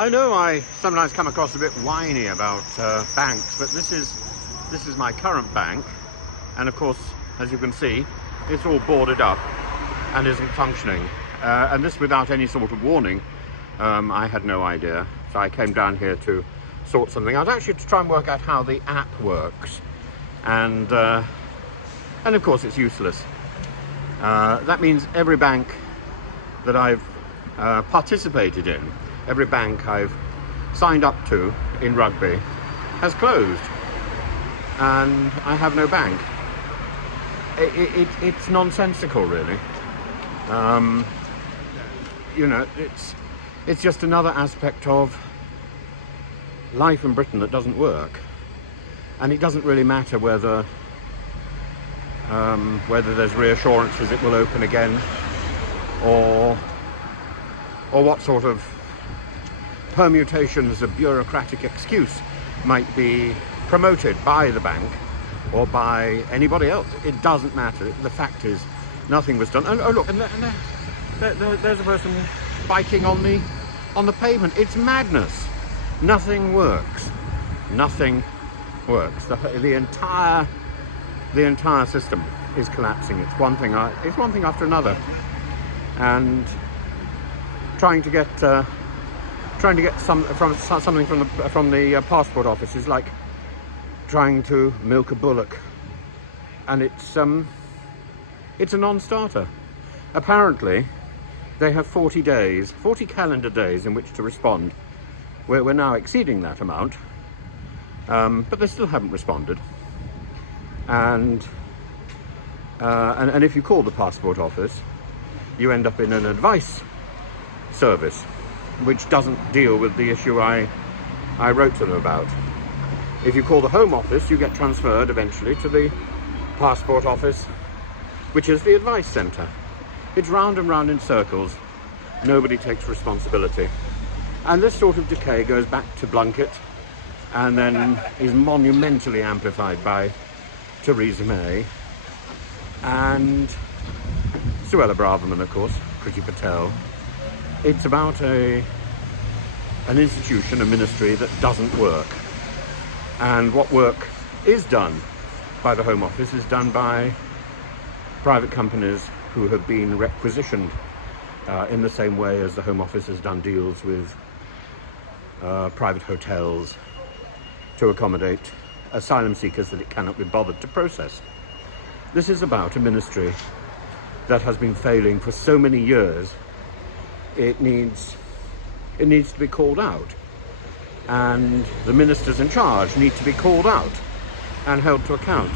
I know I sometimes come across a bit whiny about banks, but this is my current bank, and of course, as you can see, it's all boarded up and isn't functioning. And this without any sort of warning. I had no idea, so I came down here to sort something out, actually to try and work out how the app works, and of course it's useless. That means every bank that I've participated in, every bank I've signed up to in Rugby has closed, and I have no bank. It's nonsensical, really. You know, it's just another aspect of life in Britain that doesn't work, and it doesn't really matter whether there's reassurances it will open again, or what sort of permutations of bureaucratic excuse might be promoted by the bank or by anybody else. It doesn't matter. The fact is, nothing was done. Oh look, and there's a person biking on the pavement. It's madness. Nothing works. Nothing works. The entire system is collapsing. It's one thing after another, and trying to get something from the passport office is like trying to milk a bullock, and it's a non-starter. Apparently, they have 40 calendar days in which to respond. We're now exceeding that amount, but they still haven't responded. And if you call the passport office, you end up in an advice service, which doesn't deal with the issue I wrote to them about. If you call the Home Office, you get transferred eventually to the passport office, which is the advice centre. It's round and round in circles. Nobody takes responsibility. And this sort of decay goes back to Blunkett, and then is monumentally amplified by Theresa May and Suella Braverman, of course, Priti Patel. It's about an institution, a ministry that doesn't work. And what work is done by the Home Office is done by private companies who have been requisitioned in the same way as the Home Office has done deals with private hotels to accommodate asylum seekers that it cannot be bothered to process. This is about a ministry that has been failing for so many years. It needs to be called out, and the ministers in charge need to be called out and held to account.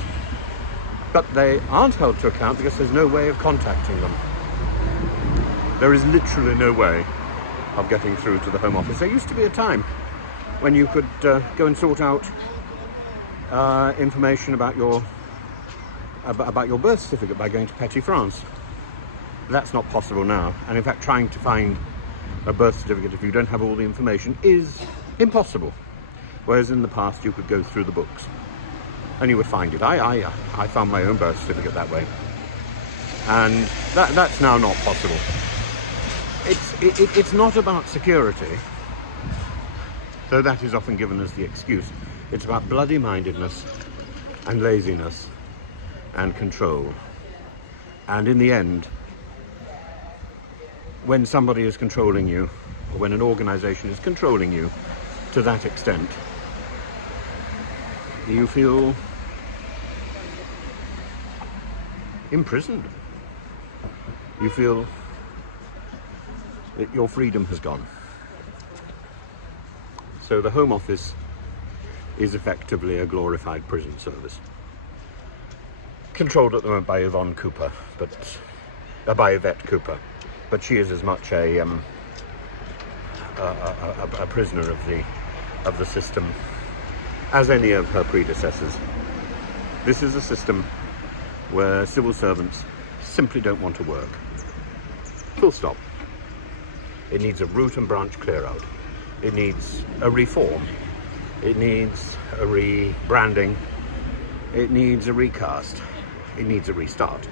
But they aren't held to account because there's no way of contacting them. There is literally no way of getting through to the Home Office. There used to be a time when you could go and sort out information about your birth certificate by going to Petty France. That's not possible now, and in fact trying to find a birth certificate if you don't have all the information is impossible, whereas in the past you could go through the books and you would find it. I found my own birth certificate that way, and that's now not possible. It's not about security, though that is often given as the excuse. It's about bloody-mindedness and laziness and control. And in the end, when somebody is controlling you, or when an organisation is controlling you to that extent, you feel imprisoned. You feel that your freedom has gone. So the Home Office is effectively a glorified prison service, controlled at the moment by Yvette Cooper, but she is as much a prisoner of the system as any of her predecessors. This is a system where civil servants simply don't want to work. Full stop. It needs a root and branch clear out. It needs a reform. It needs a rebranding. It needs a recast. It needs a restart.